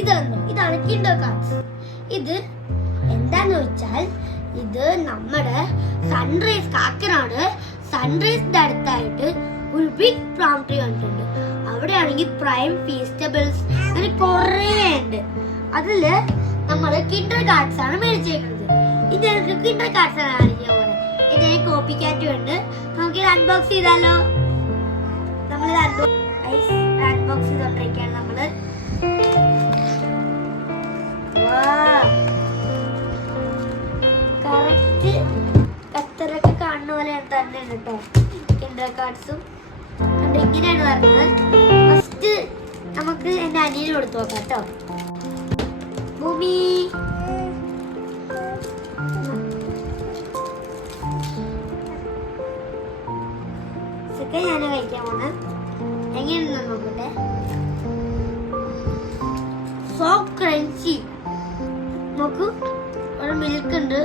ഇതാണ് Kinder cards. ഇത് എന്താന്ന് വെച്ചാൽ ഇത് നമ്മുടെ സൺറൈസ് കാക്കനാട് സൺറൈസിന്റെ അടുത്തായിട്ട് ഒരു ബിഗ് പ്ലാം ട്രീ കണ്ടിട്ടുണ്ട്. അവിടെയാണെങ്കിൽ പ്രൈം ഫീസ്റ്റബിൾസ് അങ്ങനെ കുറേ ഉണ്ട്. അതില് നമ്മള് കിൻഡർ കാർഡ്സ് ആണ് മേടിച്ചേക്കുന്നത്. ഇത് കിൻഡർ കാർഡ്സ് ആണ് കാണിക്കാൻ പോകുന്നത്. ഇതിന് കോപ്പി ക്യാറ്റും ഉണ്ട്. നമുക്ക് ഇത് അൺബോക്സ് ചെയ്താലോ? നമ്മൾ അൺബോക്സ് ചെയ്തോണ്ടിരിക്കുകയാണ് നമ്മള്. കറക്റ്റ് കത്തറൊക്കെ കാണുന്ന പോലെ തന്നെ കേട്ടോ കിൻഡർ കാർഡ്സും. ഇങ്ങനെയാണ് പറഞ്ഞത്. ഫസ്റ്റ് നമുക്ക് എന്റെ അനിയന് കൊടുത്തു നോക്കാം കേട്ടോ. ഭൂമി ഞാൻ കഴിക്കാൻ പോണ എങ്ങനെയാണെന്ന് നോക്കട്ടെ. So crunchy. നോക്കൂ, ഒരു മിൽക്ക് ഉണ്ട്.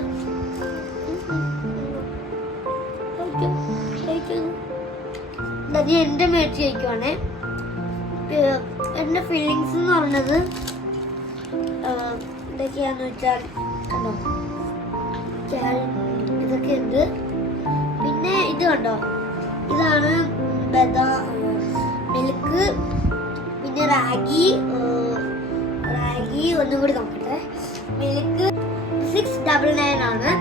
എന്റെ മേടിച്ച് കഴിക്കുവാണേ. എന്റെ ഫീലിങ്സ് എന്ന് പറഞ്ഞത് എന്തൊക്കെയാന്ന് വെച്ചാൽ കണ്ടോ, ഇതൊക്കെ ഉണ്ട്. പിന്നെ ഇത് കണ്ടോ, ഇതാണ് മിൽക്ക്. പിന്നെ റാഗി ഒന്നും കൂടി നോക്കട്ടെ. മിൽക്ക് 699 ആണ്.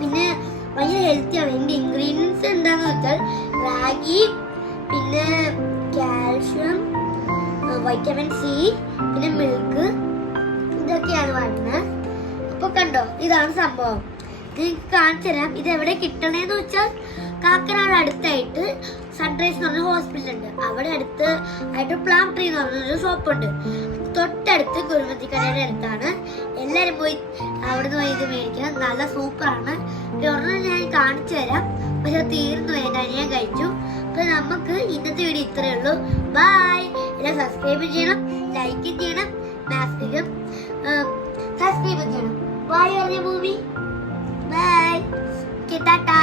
പിന്നെ ഭയങ്കര ഹെൽത്തി ആണ്. ഇതിന്റെ ഇൻഗ്രീഡിയൻസ് എന്താന്ന് വെച്ചാൽ റാഗി, പിന്നെ കാൽഷ്യം, വൈറ്റമിൻ സി, പിന്നെ മിൽക്ക്, ഇതൊക്കെയാണ് വരുന്നത്. അപ്പൊ കണ്ടോ, ഇതാണ് സംഭവം. നിങ്ങൾക്ക് കാണിച്ചു തരാം. ഇത് എവിടെ കിട്ടണേന്ന് വെച്ചാൽ കാക്കനാട് അടുത്തായിട്ട് സൺറൈസ് എന്ന് പറഞ്ഞ ഹോസ്പിറ്റൽ ഉണ്ട്. അവിടെ അടുത്ത് ആയിട്ട് പ്ലാം ട്രീ എന്ന് പറഞ്ഞൊരു ഷോപ്പ് ഉണ്ട്. തൊട്ടടുത്ത് കുരുമത്തിക്കടയുടെ അടുത്താണ്. എല്ലാരും പോയി അവിടുന്ന് പോയി ഇത് മേടിക്കണം. നല്ല സൂപ്പറാണ്. ഒരെണ്ണം ഞാൻ കാണിച്ചു തരാം. പക്ഷെ തീർന്നു പോയി, ഞാൻ കഴിച്ചു. അപ്പൊ നമുക്ക് ഇന്നത്തെ വീഡിയോ ഇത്രയേ ഉള്ളൂ. ബൈ. എല്ലാം സബ്സ്ക്രൈബ് ചെയ്യണം, ലൈക്ക് ചെയ്യണം, മാക്സിമം സബ്സ്ക്രൈബ് ചെയ്യണം. ബൈ പറഞ്ഞ ഭൂമി. ബൈ. ടാറ്റാ.